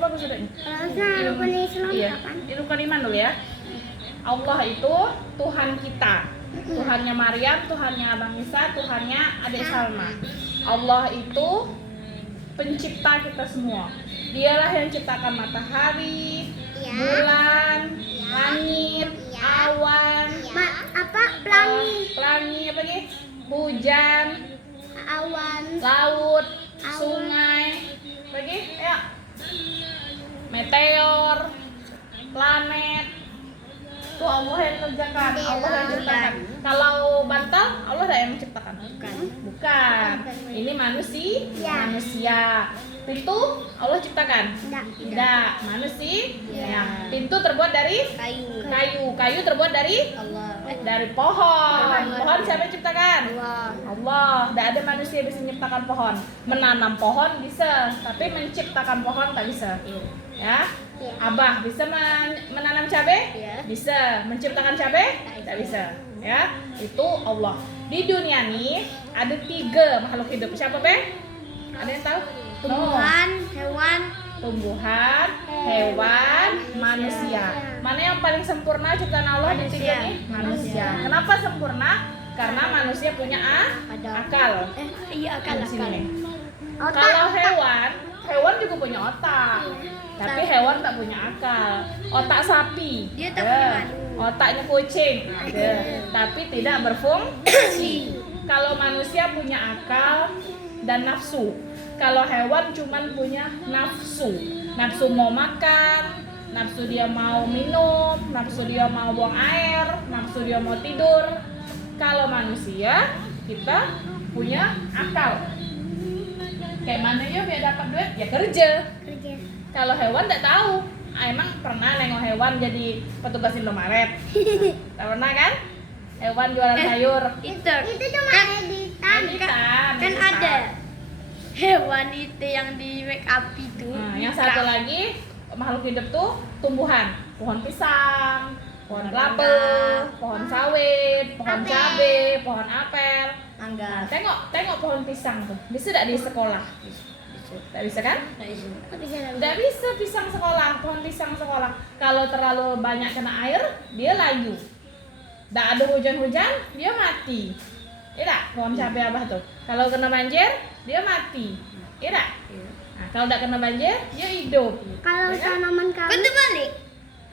bagus sudah ini. Rukun Islam Iya, kapan? ini rukun iman dulu ya. Allah itu Tuhan kita. Tuhannya Maryam, Tuhannya Abang Isa, Tuhannya adik Salma. Allah itu pencipta kita semua. Dialah yang ciptakan matahari, Iya. bulan, Iya. langit, Iya. awan, Pelangi, apa nih? Hujan, awan, laut, Awan. sungai, lagi, ya, meteor, planet. Itu Allah yang kerjakan, Allah yang ciptakan. Kalau bantal, Allah yang menciptakan. Bukan. Ini manusia. Pintu Allah ciptakan. Tidak. Manusia. Ya. Pintu terbuat dari kayu, kayu terbuat dari dari pohon. Pohon siapa yang ciptakan? Allah. Tidak ada manusia yang bisa menciptakan pohon. Menanam pohon bisa, tapi menciptakan pohon tak bisa. Ya. Abah bisa menanam cabai? Iya. Bisa. Menciptakan cabai? Tak bisa. Ya. Itu Allah. Di dunia ini ada 3 makhluk hidup. Siapa, Be? Ada yang tahu? tumbuhan, hewan, Tumbuhan, hewan, manusia. Mana yang paling sempurna ciptaan Allah di 3 ini? Manusia. Kenapa sempurna? Karena manusia punya akal. Iya Di sini nih. otak, Kalau hewan juga punya otak. Tapi hewan tak punya akal. Otak sapi. Dia tak punya madu. Otaknya kucing. Ada. Tapi tidak berfungsi. Kalau manusia punya akal dan nafsu. Kalau hewan cuman punya nafsu. Nafsu mau makan, nafsu dia mau minum, nafsu dia mau buang air, nafsu dia mau tidur. Kalau manusia, kita punya akal. Kayak mana ya biar dapat duit? Ya kerja. Kalau hewan tidak tahu. Emang pernah nengok hewan jadi petugas Indomaret? Tak pernah kan? Hewan jualan sayur. Itu cuma editan. Editan. Ada hewan itu yang di make up itu. Nah, yang satu lagi makhluk hidup tuh tumbuhan, pohon pisang, pohon kelapa, pohon sawit, pohon cabe, pohon apel. Nah, tengok pohon pisang tuh. Bisa tidak di sekolah? Tidak bisa kan? Tidak bisa pisang sekolah, pohon pisang sekolah. Kalau terlalu banyak kena air, dia layu. Tidak ada hujan-hujan, dia mati. Iya, pohon cabai abah tuh. Kalau kena banjir, dia mati. Iya. Nah, kalau tidak kena banjir, dia hidup. Kalau tanaman kamu balik.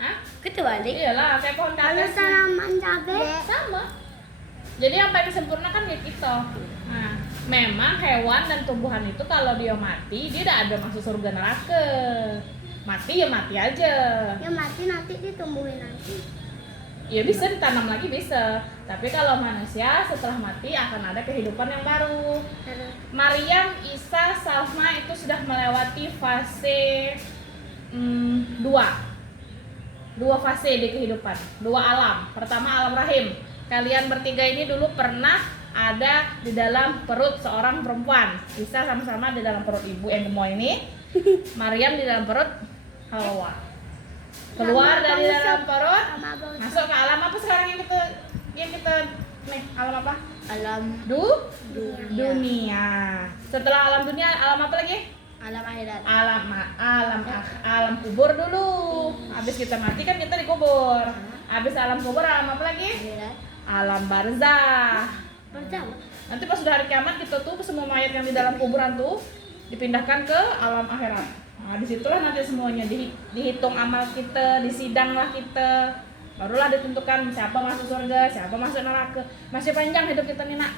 Hah? Balik. Iyalah, kayak pohon Kalau kates. tanaman cabai Sama. Jadi yang paling sempurna kan kayak kita. Nah, memang hewan dan tumbuhan itu kalau dia mati, dia tidak ada masuk surga neraka. Mati ya mati aja. ya mati nanti ditumbuhin nanti. Ya bisa ditanam lagi bisa. Tapi kalau manusia setelah mati akan ada kehidupan yang baru. Maryam, Isa, Salma itu sudah melewati fase 2 fase di kehidupan, 2 alam. Pertama alam rahim. Kalian bertiga ini dulu pernah ada di dalam perut seorang perempuan. Isa sama-sama di dalam perut ibu yang gemoy ini. Maryam di dalam perut Hawa. Keluar dari dalam perut, masuk ke alam apa sekarang yang kita nih, alam apa? Alam Dunia. Setelah alam dunia, alam apa lagi? alam akhirat. Alam kubur dulu. Habis kita mati kan kita dikubur. Habis alam kubur, alam apa lagi? Akhirat. Alam barzah. Pertama. Nanti pas sudah hari kiamat kita tuh semua mayat yang di dalam kuburan tuh dipindahkan ke alam akhirat. Nah, disitulah nanti semuanya dihitung amal kita, disidanglah kita, barulah ditentukan siapa masuk surga, siapa masuk neraka. Masih panjang hidup kita nih nak.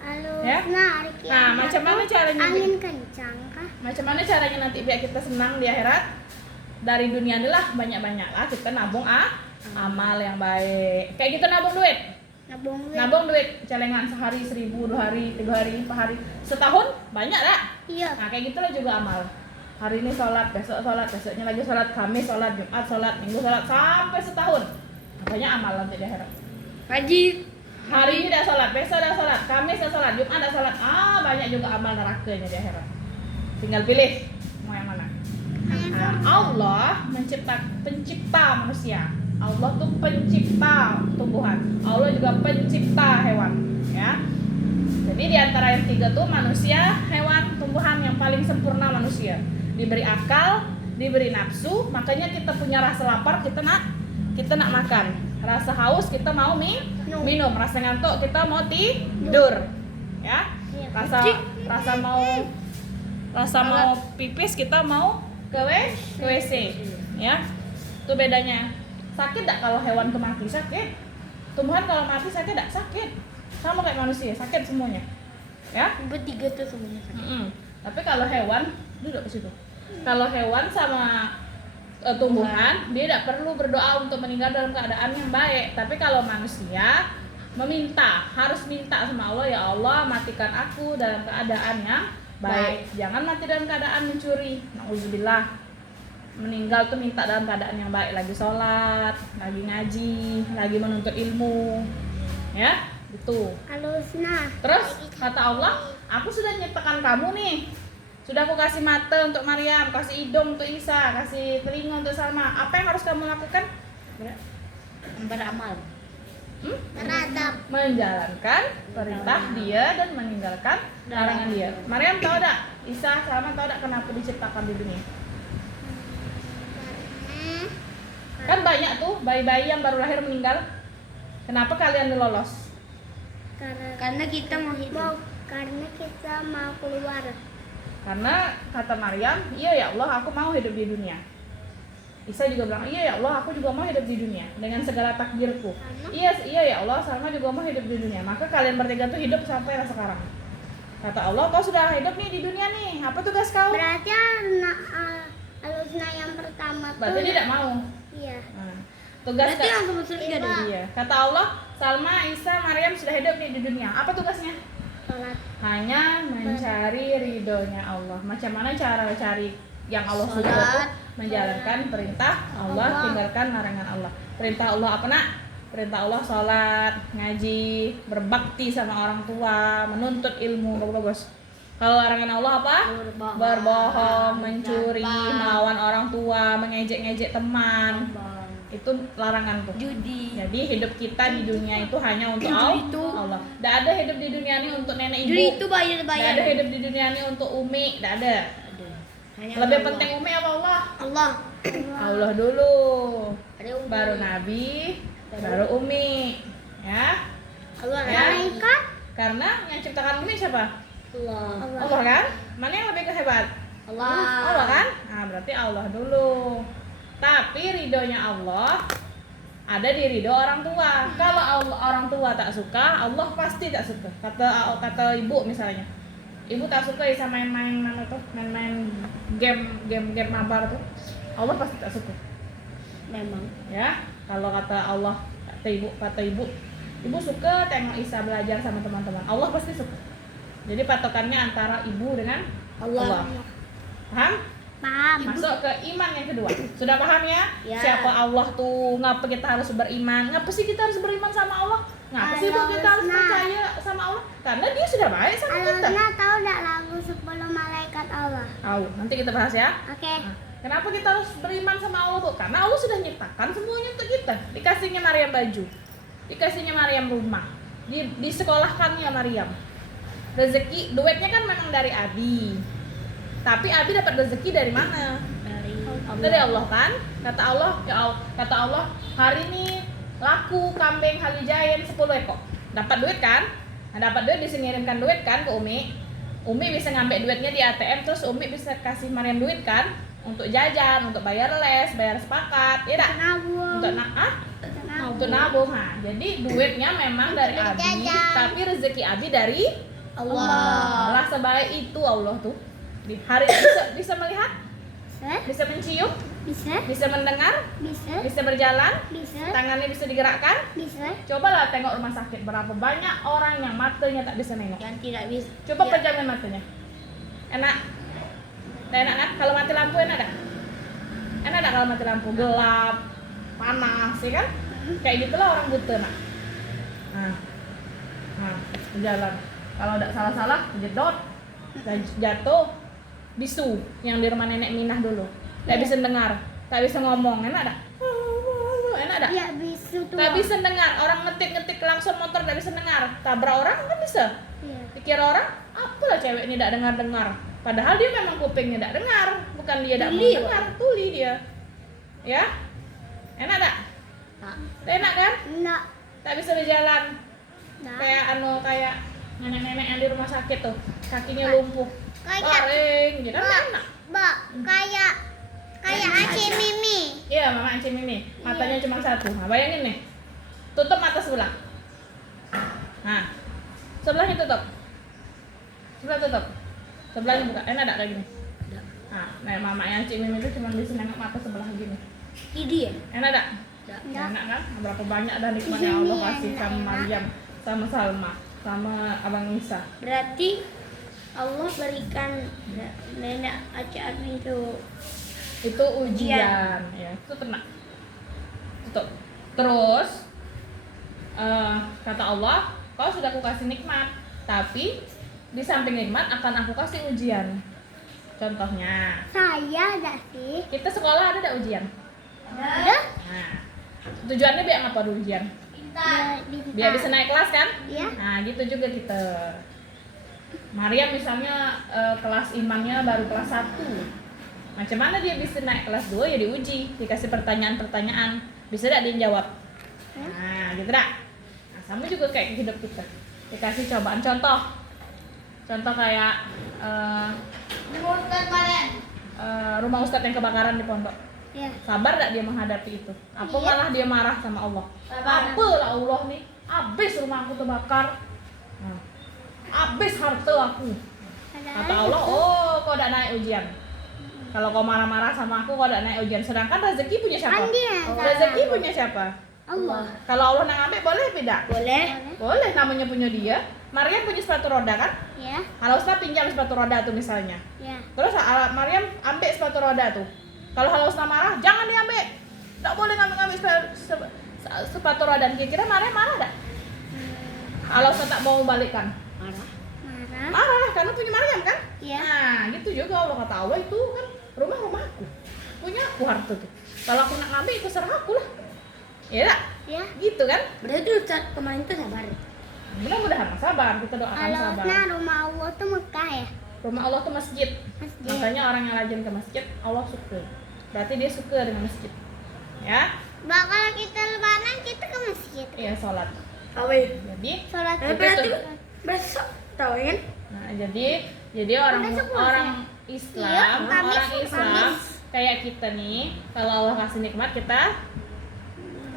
Halo. Ya? Nah, Nah, macam mana caranya? Angin kencang kah? Macam mana caranya nanti biar kita senang di akhirat? Dari dunia inilah banyak-banyaklah kita nabung amal yang baik. Kayak gitu nabung duit. Nabung duit celengan sehari 1.000, 2 hari, 3 hari, 4 hari, setahun banyak lah. Iya. Nah kayak gitulah juga amal. Hari ini sholat, besoknya lagi sholat, Kamis sholat, Jumat sholat, Minggu sholat, sampai setahun. Banyak amal nanti di akhirat. Haji. Hari ini dah sholat, besok dah sholat, Kamis dah sholat, Jumat dah sholat. Banyak juga amal nerakanya di akhirat. Tinggal pilih mau yang mana. Nah, Allah pencipta manusia. Allah tuh pencipta tumbuhan. Allah juga pencipta hewan, ya. Jadi di antara yang 3 tuh manusia, hewan, tumbuhan, yang paling sempurna manusia. diberi akal, diberi nafsu, makanya kita punya rasa lapar, kita nak makan. Rasa haus kita mau minum, rasa ngantuk kita mau tidur. Ya. Rasa mau pipis kita mau ke WC. Ya. Itu bedanya. Sakit enggak kalau hewan itu mati? Sakit. Tumbuhan kalau mati sakit enggak? Sakit. Sama kayak manusia, sakit semuanya. Ya. Bertiga tuh semuanya sakit. Tapi kalau hewan, duduk di situ. Kalau hewan sama tumbuhan, dia tidak perlu berdoa untuk meninggal dalam keadaan yang baik. Tapi kalau manusia harus minta sama Allah, ya Allah matikan aku dalam keadaan yang baik. Jangan mati dalam keadaan mencuri. Nauzubillah. Meninggal tuh minta dalam keadaan yang baik, lagi sholat, lagi ngaji, lagi menuntut ilmu. Ya, itu. Terus kata Allah, aku sudah nyiptakan kamu nih. Sudah aku kasih mata untuk Maryam, kasih hidung untuk Isa, kasih telinga untuk Salma. Apa yang harus kamu lakukan? Beramal. Menjalankan perintah dia dan meninggalkan larangan dia. Maryam tahu tak? Isa, Salma tahu tak kenapa diciptakan di dunia? Kan banyak tuh bayi-bayi yang baru lahir meninggal. Kenapa kalian lolos? Karena kita mau hidup. Karena kita mau keluar. Karena kata Maryam, iya ya Allah aku mau hidup di dunia. Isa juga bilang, iya ya Allah aku juga mau hidup di dunia dengan segala takdirku. Iya ya Allah, Salma juga mau hidup di dunia. Maka kalian bertiga tuh hidup sampai sekarang. Kata Allah, kau sudah hidup nih di dunia nih. Apa tugas kau? Berarti Al-Husna yang pertama tuh. Berarti dia tidak mau. Iya. Nah, tugas Berarti langsung masuk surga dong. Iya. Kata Allah, Salma, Isa, Maryam sudah hidup nih di dunia. Apa tugasnya? Sholat. Hanya mencari ridhonya Allah. Macam mana cara cari yang Allah suruh itu? Menjalankan perintah Allah, tinggalkan larangan Allah. Perintah Allah apa nak? Perintah Allah sholat, ngaji, berbakti sama orang tua, menuntut ilmu, bagus. Kalau larangan Allah apa? Berbohong, mencuri, melawan orang tua, mengejek-ngejek teman. Itu larangan tuh. Judi. Jadi hidup kita di dunia itu hanya untuk Allah. Tidak ada hidup di dunia ini untuk nenek ibu. Judi itu Tidak bayar. ada hidup di dunia ini untuk umi. Tidak ada. Hanya Lebih Allah. penting umi apa Allah? Allah. Allah dulu. Ada umi. Baru nabi, baru umi. Ya. Allah. Ya. Malaikat. Karena yang ciptakan umi siapa? Allah. Allah kan? Mana yang lebih kehebat? Allah. Allah kan? Nah, berarti Allah dulu. Tapi ridhonya Allah ada di ridho orang tua. Kalau orang tua tak suka, Allah pasti tak suka. Kata ibu misalnya, ibu tak suka ya sama main game mabar tuh, Allah pasti tak suka. Memang. Ya, kalau kata Allah, kata ibu suka tengok Isa belajar sama teman-teman. Allah pasti suka. Jadi patokannya antara ibu dengan Allah. Paham? Paham. Masuk ke iman yang kedua. Sudah paham ya? Ya. Siapa Allah tuh? Ngapa kita harus beriman? Ngapa sih kita harus beriman sama Allah? Ngapa sih Bu kita harus percaya sama Allah? Karena dia sudah baik sama kita. Al-Husna tahu enggak lagu 10 malaikat Allah? Tahu. Nanti kita bahas ya. Oke. Nah, kenapa kita harus beriman sama Allah, Bu? Karena Allah sudah nyiptakan semuanya untuk kita. Dikasihnya Maryam baju. Dikasihnya Maryam rumah. Disekolahkannya Maryam. Rezeki, duitnya kan memang dari Abi. Tapi Abi dapat rezeki dari mana? Dari Allah kan? Kata Allah, hari ini laku kambing halijain 10 ekor. Dapat duit kan? Nah, dapat duit bisa ngirimkan duit kan ke Umi. Umi bisa ngambil duitnya di ATM, terus Umi bisa kasih Maryam duit kan? Untuk jajan, untuk bayar les, bayar sepakat, iya tak? Nabung. Untuk nabung. Nah, jadi duitnya memang dari Abi, tapi rezeki Abi dari Allah. Allah sebaik itu Allah tuh. Di hari bisa melihat, bisa mencium, bisa mendengar, bisa berjalan, tangannya bisa digerakkan. Cobalah tengok rumah sakit, berapa banyak orang yang matanya tak bisa nengok. Yang tidak bisa. Coba pejamkan matanya. Enak? Tidak enak kan? Kalau mati lampu enak tak? Enak tak kalau mati lampu? Gelap, panas, ya kan? Kayak gitulah orang buta nak. Nah, berjalan. Kalau tidak salah-salah, jedot, jatuh, bisu yang di rumah nenek Minah dulu. Tak bisa dengar, tak bisa ngomong, enak tak? Enak tak? Ya bisu tuh. Tak bisa dengar, orang ngetik langsung motor tak bisa dengar. Tabrak orang kan bisa. Iya. Dikira orang, apalah cewek ini tak dengar. Padahal dia memang kupingnya tak dengar, Bukan dia tidak mau Tuli, dengar, tuli dia. Ya? Enak tak? Tak. Enak kan? Enggak. Tak bisa berjalan. Enggak. Kayak nenek-nenek yang di rumah sakit tuh, kakinya lumpuh. Kayak Baring, gitu kan Mbak, enak. Mbak, kayak Aceh Mimi. Iya, Mama Encim ini. Matanya cuma satu. Nah, bayangin nih. Tutup mata sebelah. Nah, sebelahnya tutup. Sebelah tutup. Sebelahnya buka. Enak enggak kayak gini? Nah, Mama Encim ini tuh cuma bisa nengok mata sebelah gini. Ini ya? Enak enggak? Enggak. Enak kan? Berapa banyak dah nikmat yang Allah kasih Ini sama enak. Maryam, sama Salma, sama Abang Isa. Berarti Allah berikan nenek Aceh Armin itu Itu ujian, ya. Itu tenang. Tutup. Terus kata Allah, kau sudah aku kasih nikmat, tapi di samping nikmat akan aku kasih ujian. Contohnya, Saya enggak sih. kita sekolah ada enggak ujian? Udah? Nah, tujuannya biar apa ada ujian? Biar bisa naik kelas kan? Iya. Nah, gitu juga kita. Maryam misalnya kelas imannya baru kelas 1. Macam mana dia bisa naik kelas 2? Ya diuji, dikasih pertanyaan-pertanyaan. Bisa enggak dia jawab? Nah, gitu dah. Nah, sama juga kayak hidup kita. Dikasih cobaan contoh. Contoh kayak rumah ustadz yang kebakaran di pondok. Iya. Sabar enggak dia menghadapi itu? Apa Iya. malah dia marah sama Allah? Apa lah Allah nih? Habis rumah aku terbakar. Nah, habis harta aku. Kata Allah, oh kau udah naik ujian. Kalau kau marah-marah sama aku, kau udah naik ujian. Sedangkan rezeki punya siapa? Kan dia. Rezeki punya siapa? Allah. Kalau Allah yang ngambil boleh tidak? boleh. Boleh, namanya punya dia. Maryam punya sepatu roda kan? Ya. Kalau Ustaz pinjam sepatu roda tuh misalnya. Ya. Terus Maryam ambil sepatu roda tuh. Kalau Ustaz marah, jangan diambil. Tidak boleh ngambil sepatu roda. Kira-kira Maryam marah enggak? Kalau Ustaz tak mau balikkan. Marah. Marah. Marah lah, karena punya Maryam kan? Iya. Nah, gitu juga Allah kata Allah itu kan rumahku. Punya aku harta tuh. Kalau aku nak ngambil itu serah aku lah. Iya tak? Ya. Gitu kan? Berarti Ustaz kemarin tuh sabar. Mudah-mudahan sabar, kita doakan Kalau sabar. rumah Allah tuh Mekah ya. Rumah Allah tuh masjid. Masjid. Makanya orang yang rajin ke masjid, Allah suka. Berarti dia suka dengan masjid. Ya? Mbak, kalau kita lebaran kita ke masjid. Iya, sholat. Awet. Jadi, Sholat Berarti tuh. besok tahu kan? nah jadi orang Besok puasa. orang Iya, Islam, Kamis, orang Islam Kamis. kayak kita nih, kalau Allah kasih nikmat kita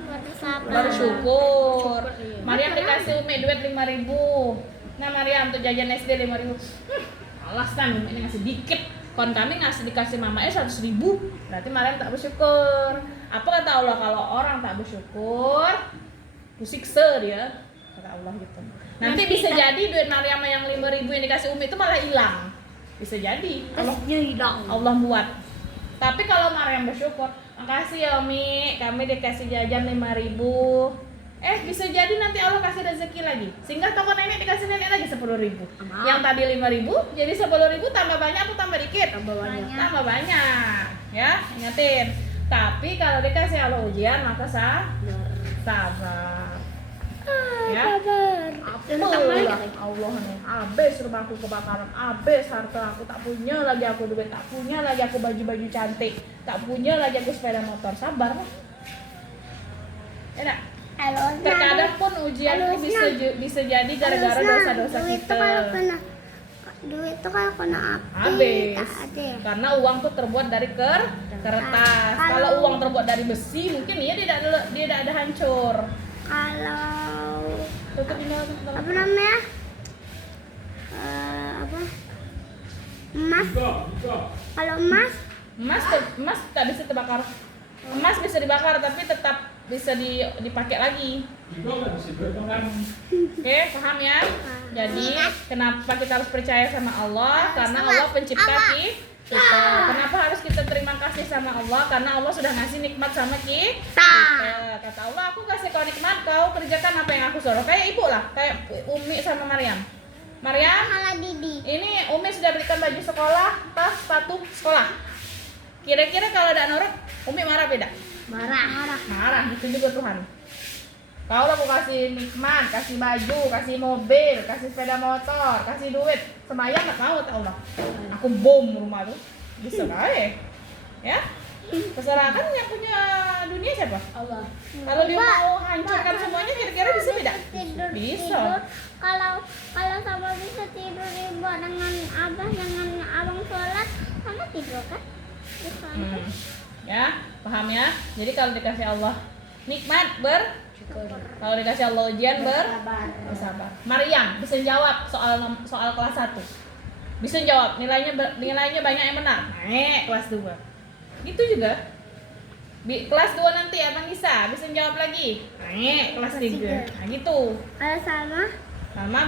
bersabar. bersyukur. Iya. Maryam dikasih Umi duit 5.000. Nah, Maryam untuk jajan SD 5.000. Alas kan Umi ngasih dikit. Kon kami dikasih mamanya 100.000. Berarti Maryam tak bersyukur. Apa kata Allah, kalau orang tak bersyukur, kusiksa dia. Kata Allah gitu. Nanti bisa jadi duit Maryam yang 5.000 yang dikasih Umi itu malah hilang. Bisa jadi. Tesnya hilang. Allah buat. Tapi kalau Maryam bersyukur, makasih ya Umi, kami dikasih jajan 5.000. Bisa jadi nanti Allah kasih rezeki lagi. Sehingga toko nenek dikasih nenek lagi 10.000. Yang tadi 5.000 jadi 10.000 tambah banyak atau tambah dikit? Tambah banyak. Tambah banyak. Ya, ingetin. Tapi kalau dikasih Allah ujian maka sabar. Ya. Sabar. Apalah Allah nih, habis rumahku kebakaran, habis harta aku, tak punya lagi aku duit, tak punya lagi aku baju-baju cantik, tak punya lagi aku sepeda motor. Sabar lah. Enak. Terkadang pun ujian Halo, itu bisa jadi gara-gara dosa-dosa duit kita. Duit tuh kalau kena api Habis. tak ada. Karena uang tuh terbuat dari kertas. Kalau uang terbuat dari besi, mungkin dia tidak ada hancur. Kalau Tutup ini, tutup. apa namanya? Emas. Kalau Emas tak bisa terbakar. Emas bisa dibakar tapi tetap bisa dipakai lagi. Oke, paham ya? Jadi kenapa kita harus percaya sama Allah? Karena Allah pencipta kita. Kenapa harus kita terima kasih sama Allah? Karena Allah sudah ngasih nikmat sama kita. Kata Allah, aku kasih kau nikmat, kau kerjakan apa yang aku suruh. Kayak ibu lah, kayak Umi sama Maryam. Maryam, Kalau Didi. ini Umi sudah belikan baju sekolah, tas, sepatu sekolah. Kira-kira kalau tidak nurut, Umi marah beda? Marah, gitu juga Tuhan. Kau lah aku kasih nikmat, kasih baju, kasih mobil, kasih sepeda motor, kasih duit. Sembayang nggak mau, tak Allah. Aku bom rumah tuh. Diserah ya. Terserah kan yang punya dunia siapa? Allah. Kalau dia mau hancurkan semuanya kira-kira bisa tidak? Tidur, Bisa. tidur. Kalau sama bisa tidur ibu dengan abah dengan abang sholat, sama tidur kan? Bisa. Ya, paham ya? Jadi kalau dikasih Allah nikmat Syukur. kalau dikasih Allah ujian Sabar. bersabar. Maryam bisa jawab soal kelas 1. Bisa jawab, nilainya banyak yang benar. Naik kelas 2. Gitu juga. Di kelas 2 nanti Abang bisa jawab lagi. Naik kelas 3. Nah, gitu. Kalau sama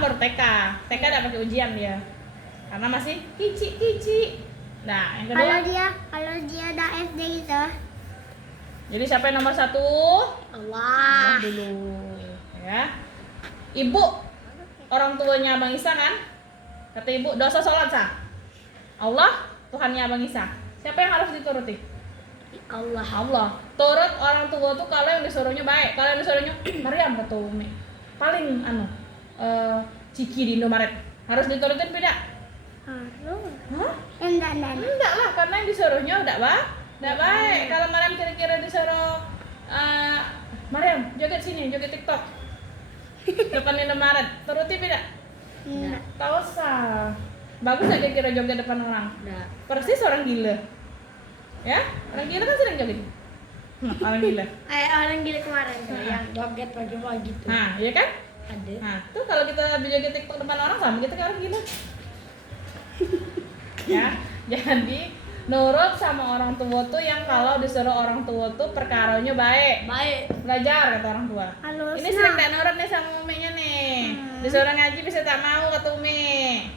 Baru TK. TK enggak pakai ujian dia. Karena masih kicik. Nah, yang kedua. kalau dia ada SD gitu. Jadi siapa yang nomor 1? Allah. Dulu ya. Ibu orang tuanya Abang Isa kan? Kata ibu, dosa sholat sah. Allah Tuhannya Abang Isa. Siapa yang harus dituruti? Allah. Turut orang tua tuh kalau yang disuruhnya baik. Kalau yang disuruhnya Maryam kata Umi. Paling ciki di Indomaret. Harus diturutin tidak? Harus. Hah? Enggak. Enggak lah, karena yang disuruhnya udah baik. Kalau Maryam kira-kira disuruh Maryam, joget sini, joget TikTok. Depan Indomaret, turuti tidak? Enggak. Tak usah. Bagus gak kira-kira joget depan orang? Nah. Persis orang gila. Ya? Orang gila kan sering joget. Orang gila. Orang gila kemarin tuh yang joget pagi-pagi gitu. Nah, iya kan? Ada. Nah, tuh kalau kita joget TikTok depan orang sama kita kayak orang gila. Ya, jadi nurut sama orang tua tuh yang kalau disuruh orang tua tuh perkaranya baik. Belajar kata orang tua. Halus, Ini sering tak nurut nih sama uminya nih. Disuruh ngaji bisa tak mau kata umi.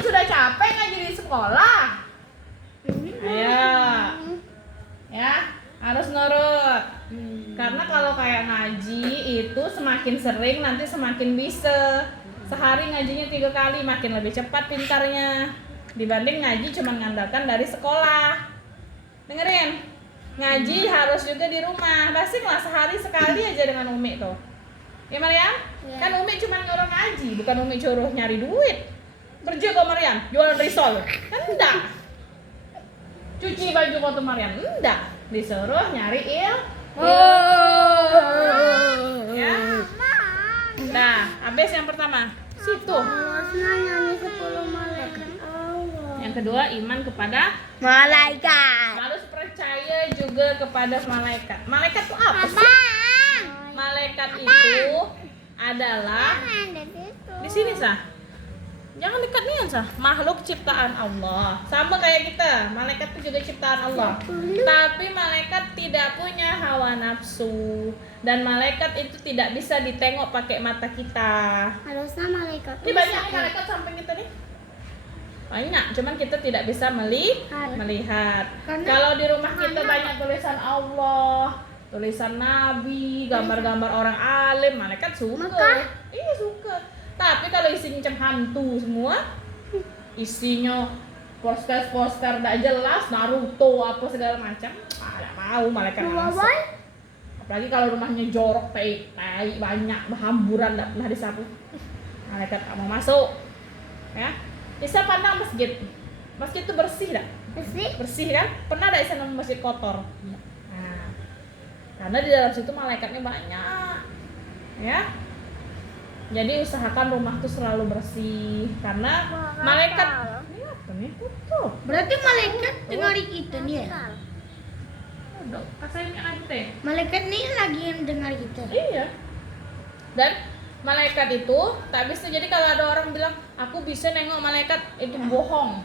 Sudah capek ngaji di sekolah. Ayo. Ya, harus nurut. Karena kalau kayak ngaji itu semakin sering nanti semakin bisa. Sehari ngajinya 3 kali makin lebih cepat pintarnya dibanding ngaji cuma ngandalkan dari sekolah. Dengerin, ngaji harus juga di rumah. Basing lah sehari sekali aja dengan Umi tuh. Ya Maryam? Iya. Kan Umi cuma nyuruh ngaji, bukan Umi suruh nyari duit. Kerja kok Maryam, jualan risol. Kan enggak. Cuci baju kok tuh Maryam, enggak. Disuruh nyari ya. Nah, habis yang pertama. Situ. Halusnya nyanyi 10 malaikat Allah. Yang kedua, iman kepada Malaikat. harus percaya juga kepada malaikat. Malaikat itu apa sih? Bang. Malaikat itu adalah Ada di situ. di sini sah. Jangan dekat nih sah. Makhluk ciptaan Allah. Sama kayak kita. Malaikat itu juga ciptaan Allah. Tapi malaikat tidak punya hawa nafsu dan malaikat itu tidak bisa ditengok pakai mata kita. Halusnya malaikat. Ini banyak nih malaikat samping kita nih. Banyak, cuman kita tidak bisa melihat. Kalau di rumah kita banyak tulisan Allah, tulisan Nabi, gambar-gambar orang alim, malaikat suka. Mekah? Iya suka. Tapi kalau isinya macam hantu semua, isinya poster-poster tidak jelas, Naruto apa segala macam, tidak mau malaikat masuk. Apalagi kalau rumahnya jorok, tai banyak, berhamburan, tidak pernah disapu, malaikat tak mau masuk. Ya, bisa pandang masjid. Masjid itu bersih tak? Bersih kan? Pernah ada di sana masjid kotor? Nah, karena di dalam situ malaikatnya banyak. Ya. Jadi usahakan rumah tuh selalu bersih karena malaikat ini apa nih? Tuh. Berarti malaikat dengar kita nih ya? Udah, kasihnya aja. Malaikat nih lagi yang dengar kita. Iya. Dan malaikat itu tak bisa. Jadi kalau ada orang bilang aku bisa nengok malaikat, itu bohong.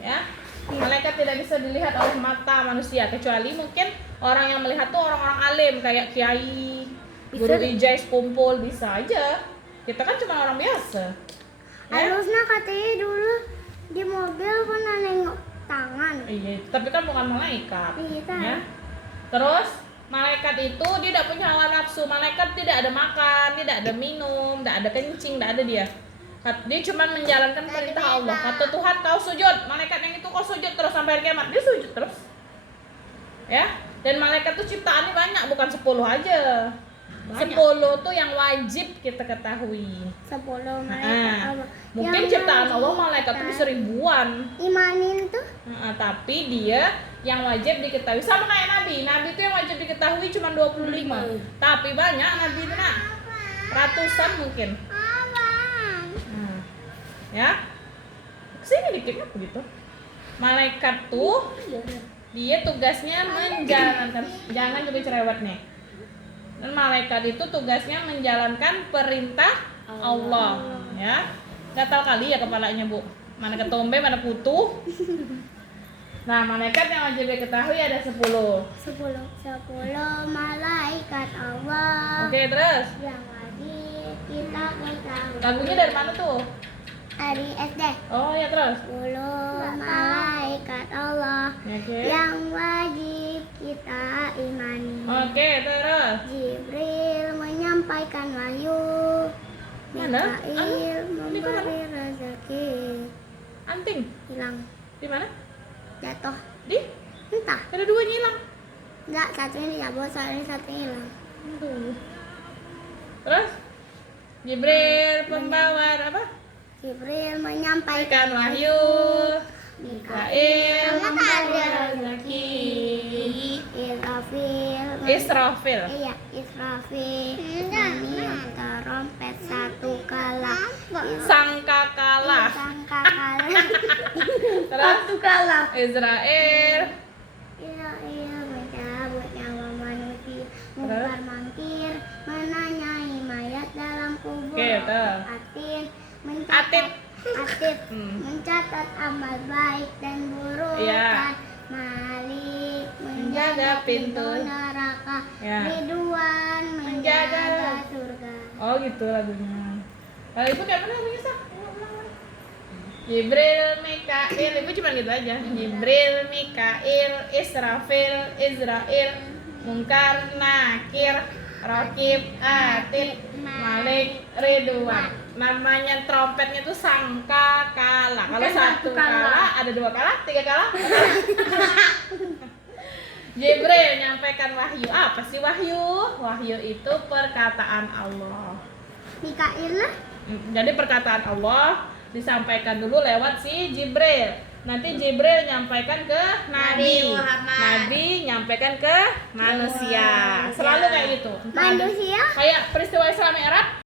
Ya. Malaikat tidak bisa dilihat oleh mata manusia kecuali mungkin orang yang melihat tuh orang-orang alim kayak kiai, guru ijaz kumpul bisa aja. Kita kan cuma orang biasa. Ya? Halusnya katanya dulu di mobil pernah nengok tangan. Iya, tapi kan bukan malaikat. Iya. Ya. Terus malaikat itu dia tidak punya hawa nafsu. Malaikat tidak ada makan, tidak ada minum, tidak ada kencing, tidak ada dia. Dia cuma menjalankan perintah Allah. Kata Tuhan kau sujud, malaikat yang itu kau sujud terus sampai hari kiamat. Dia sujud terus. Ya. Dan malaikat itu ciptaannya banyak, bukan 10 aja. Banyak. 10 tuh yang wajib kita ketahui. 10 malaikat Nah, Allah. mungkin Yang ciptaan wajib Allah malaikat tuh bisa ribuan. imanin tuh Tapi dia yang wajib diketahui sama kayak Nabi. Nabi itu yang wajib diketahui cuma 25. Tapi banyak Nabi itu nak. Ratusan mungkin. abang. Ya. Kesini dikit begitu. Malaikat tuh dia tugasnya menjalankan, jangan jadi cerewet nih. Dan malaikat itu tugasnya menjalankan perintah Allah, ya. Gatal kali ya kepalanya, Bu. Mana ketombe, mana putu. Nah, malaikat yang wajib diketahui ada 10. 10 malaikat Allah. Oke, terus. Yang wajib kita ketahui. Lagunya dari mana tuh? Dari SD. Oh, ya terus. 10 malaikat Allah Oke. yang wajib kita imani. Oke, terus. Jibril menyampaikan wahyu. Mana? Mikail Ini kok mana? memberi rezeki. Anting. Hilang, Di mana? jatuh. Di? Entah. Ada duanya hilang. Enggak, satunya dicabut, satunya hilang. Aduh. Terus? Jibril pembawa apa? Jibril menyampaikan Ikan wahyu. Mikail memberi rezeki. Israfil. Israfil. Iya, Israfil meniup trompet satu kala. Sangkakala. Sangkakala. Terus kalah. Israel. Iya, mencabut nyawa manusia. Mungkar mangkir, menanyai mayat dalam kubur. Oke, tuh. Atin, Atid. Atid, Hmm. mencatat amal baik dan buruk. Iya. Malik, Menjaga pintu neraka. Ya. Ridwan, Menjaga. menjaga surga. Oh gitu lagunya. Kalau ibu kayak mana lagunya Sak? Jibril, Mikail, ibu cuma gitu aja. Jibril, Mikail, Israfil, Israel, Mungkar, Nakir, Rakib, Atid, Malik, Ridwan. Namanya trompetnya tuh sangkakala. Kalau Bukan satu satu kala. kala, ada 2 kala, 3 kala. Jibril nyampaikan wahyu. Apa sih wahyu? Wahyu itu perkataan Allah. Mikail lah. Jadi perkataan Allah disampaikan dulu lewat si Jibril. Nanti Jibril nyampaikan ke Nabi. Nabi Muhammad. Nabi nyampaikan ke manusia. Selalu kayak gitu. Manusia. Kayak peristiwa Isra Mi'raj